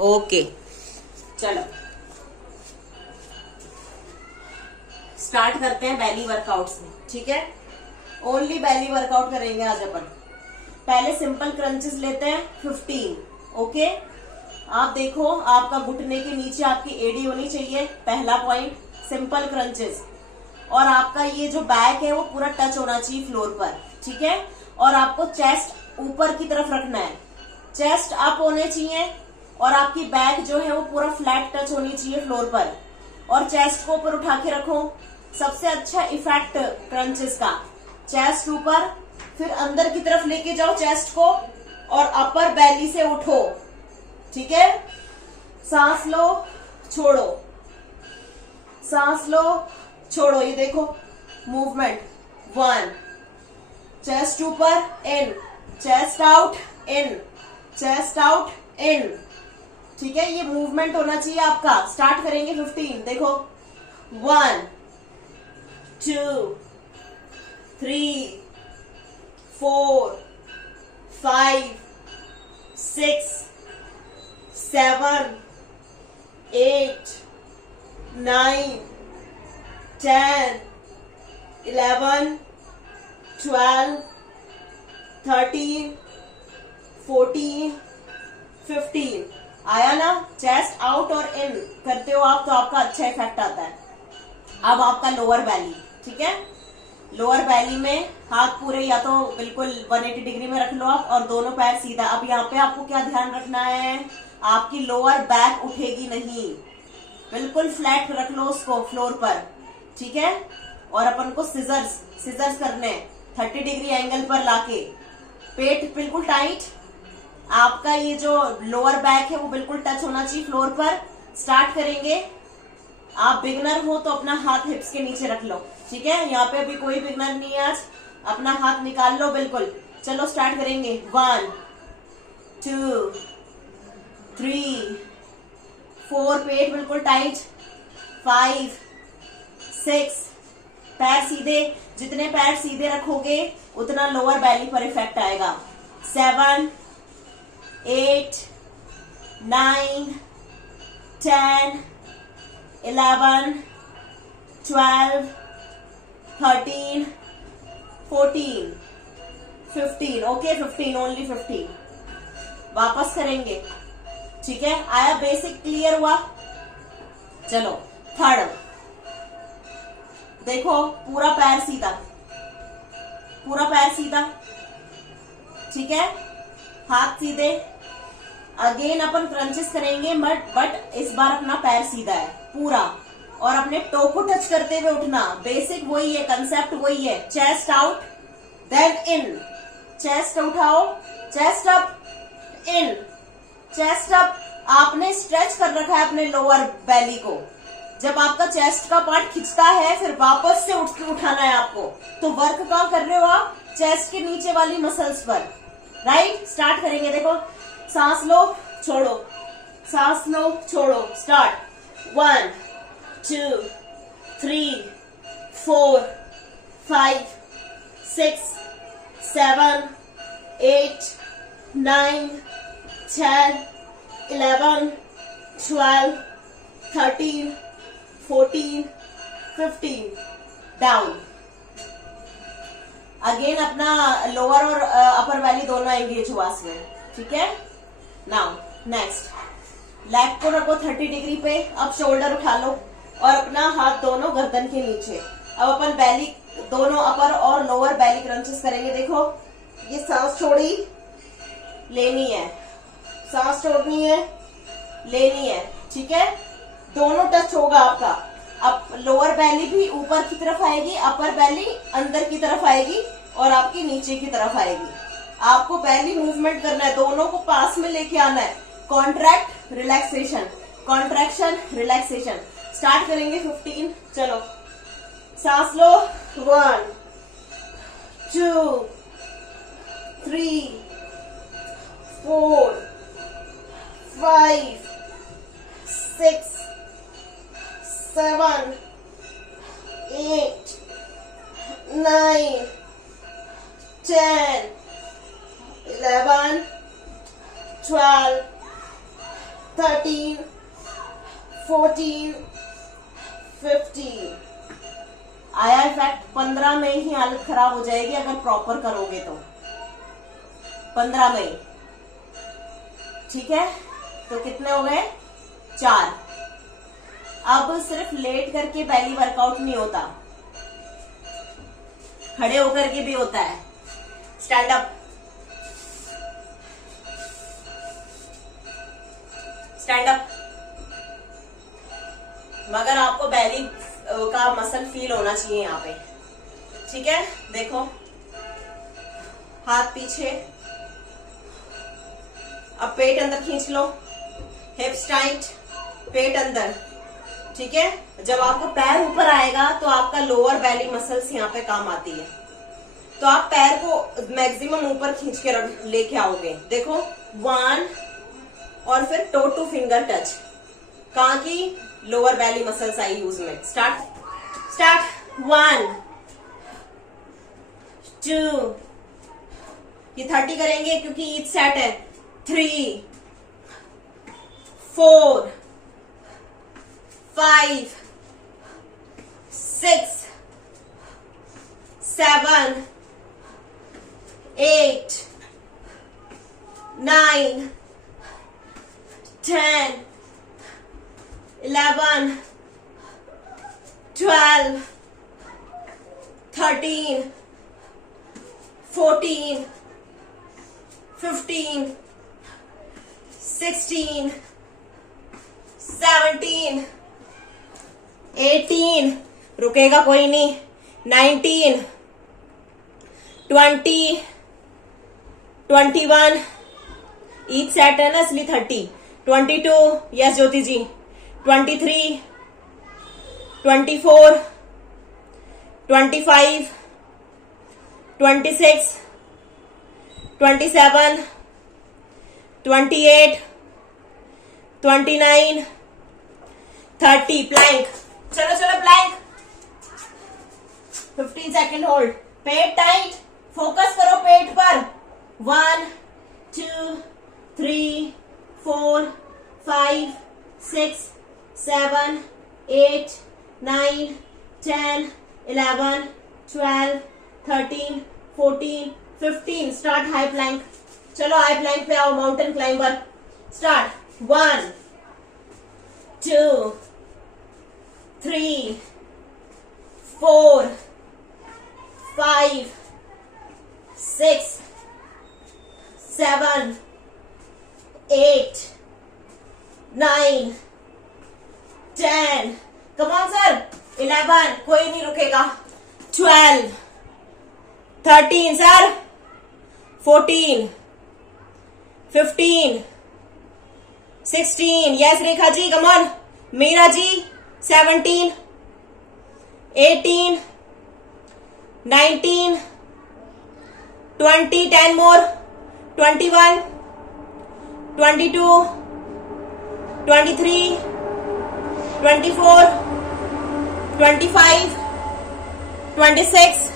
Okay, चलो start करते हैं बेली वर्कआउट से। ठीक है, ओनली बेली वर्कआउट करेंगे आज अपन। पहले सिंपल क्रंचेस लेते हैं 15। ओके, आप देखो आपका घुटने के नीचे आपकी एडी होनी चाहिए, पहला पॉइंट सिंपल क्रंचेस। और आपका ये जो बैक है वो पूरा टच होना चाहिए फ्लोर पर। ठीक है, और आपको चेस्ट ऊपर की तरफ रखना है, चेस्ट अप होने चाहिए और आपकी बैक जो है वो पूरा फ्लैट टच होनी चाहिए फ्लोर पर। और चेस्ट को ऊपर उठा के रखो। सबसे अच्छा इफेक्ट क्रंचेस का, चेस्ट ऊपर, फिर अंदर की तरफ लेके जाओ चेस्ट को और अपर बेली से उठो। ठीक है, सांस लो, छोड़ो, सांस लो, छोड़ो। ये देखो मूवमेंट, 1, चेस्ट ऊपर, इन, चेस्ट आउट, इन, चेस्ट आउट, इन। ठीक है, ये मूवमेंट होना चाहिए आपका। स्टार्ट करेंगे 15। देखो 1, 2, 3, 4, 5, 6, 7, 8, 9, 10, 11, 12, 13, 14, 15। आया ना? चेस्ट आउट और इन करते हो आप तो आपका अच्छा इफेक्ट आता है। अब आपका लोअर बैली। ठीक है, लोअर बैली में हाथ पूरे या तो बिल्कुल 180 डिग्री में रख लो आप और दोनों पैर सीधा। अब यहाँ पे आपको क्या ध्यान रखना है, आपकी लोअर बैक उठेगी नहीं, बिल्कुल फ्लैट रख लो उसको फ्लोर पर। ठीक है, और अपन को सिजर्स करने 30 डिग्री एंगल पर लाके, पेट बिल्कुल टाइट, आपका ये जो लोअर बैक है वो बिल्कुल टच होना चाहिए फ्लोर पर। स्टार्ट करेंगे। आप बिगनर हो तो अपना हाथ हिप्स के नीचे रख लो। ठीक है, यहाँ पे अभी कोई बिगनर नहीं है आज, अपना हाथ निकाल लो बिल्कुल। चलो स्टार्ट करेंगे। 1, 2, 3, 4, पेट बिल्कुल टाइट, 5, 6, पैर सीधे, जितने पैर सीधे रखोगे उतना लोअर बैली पर इफेक्ट आएगा। 7, 8, 9, 10, 11, 12, 13, 14, 15। Okay, 15, only 15। वापस करेंगे। ठीक है, आया? बेसिक क्लियर हुआ? चलो थर्ड। देखो पूरा पैर सीधा, पूरा पैर सीधा। ठीक है, हाथ सीधे। अगेन अपन क्रंचेस करेंगे बट इस बार अपना पैर सीधा है पूरा और अपने टो को टच करते हुए उठना। बेसिक वही है, कंसेप्ट वही है। Chest out then in, chest उठाओ, चेस्ट अप, इन, चेस्ट अप। आपने स्ट्रेच कर रखा है अपने लोअर बैली को। जब आपका चेस्ट का पार्ट खिंचता है फिर वापस से उठ के उठाना है आपको। तो वर्क कहाँ कर रहे हो आप? चेस्ट के नीचे वाली मसल्स पर। राइट, स्टार्ट करेंगे। देखो, सांस लो, छोड़ो, सांस लो, छोड़ो। स्टार्ट। 1, 2, 3, 4, 5, 6, 7, 8, 9, 10, 11, 12, 13, 14, 15। डाउन। अगेन अपना लोअर और अपर वैली दोनों एंगेज हुआ इसमें। ठीक है, नाउ नेक्स्ट, लेग को रखो 30 डिग्री पे। अब शोल्डर उठा लो और अपना हाथ दोनों गर्दन के नीचे। अब अपन बैली, दोनों अपर और लोअर बैली क्रंचेस करेंगे। देखो, ये सांस छोड़ी, लेनी है, सांस छोड़नी है, लेनी है। ठीक है, दोनों टच होगा आपका। अब लोअर बैली भी ऊपर की तरफ आएगी, अपर बैली अंदर की तरफ आएगी और आपकी नीचे की तरफ आएगी। आपको बैली मूवमेंट करना है, दोनों को पास में लेके आना है। Contract, relaxation, contraction, relaxation. Start करेंगे 15। चलो सांस लो। 1, 2, 3, 4, 5, 6, 7, 8, 9, 10, 11, 12, 13, 14, 15। आया इफेक्ट? 15 में ही हालत खराब हो जाएगी अगर प्रॉपर करोगे तो, 15 में ही। ठीक है, तो कितने हो गए? 4। अब सिर्फ लेट करके बैली वर्कआउट नहीं होता, खड़े होकर के भी होता है। Stand up, stand up. मगर आपको बैली का मसल फील होना चाहिए यहाँ पे। ठीक है, देखो, हाथ पीछे, अब पेट अंदर खींच लो, हिप्स टाइट, पेट अंदर। ठीक है, जब आपका पैर ऊपर आएगा तो आपका लोअर बैली मसल्स यहाँ पे काम आती है, तो आप पैर को मैक्सिमम ऊपर खींच के लेके आओगे। देखो, 1 और फिर टो टू फिंगर टच, कहाँ की? लोअर बैली मसल्स आई यूज में। Start, start. 1, 2, ये 30 करेंगे क्योंकि ईच सेट है। 3, 4, 5, 6, 7, 8, 9, 10, 11, 12, 13, 14, 15, 16, 17, 18, रुकेगा कोई नहीं, 19, 20, 21, ईच सेट है ना इसलिए 30, 22, यस ज्योति जी, 23, 24, 25, 26, 27, 28, 29, 30। प्लैंक, चलो चलो प्लैंक, 15 सेकेंड होल्ड, पेट टाइट, फोकस करो पेट पर। 1, 2, 3, 4, 5, 6, 7, 8, 9, 10, 11, 12, 13, 14, 15। स्टार्ट हाई प्लैंक, चलो हाई प्लैंक पे आओ, mountain climber. Start. 1, 2, 3, 4, 5, 6, 7, 8, 9, 10, come on sir, 11, कोई नहीं रुकेगा, 12, 13 sir, 14, 15, 16, yes Rekha ji, come on, Meera ji, 17, 18, 19, 20, 10 more, 21, 22, 23, 24, 25, 26,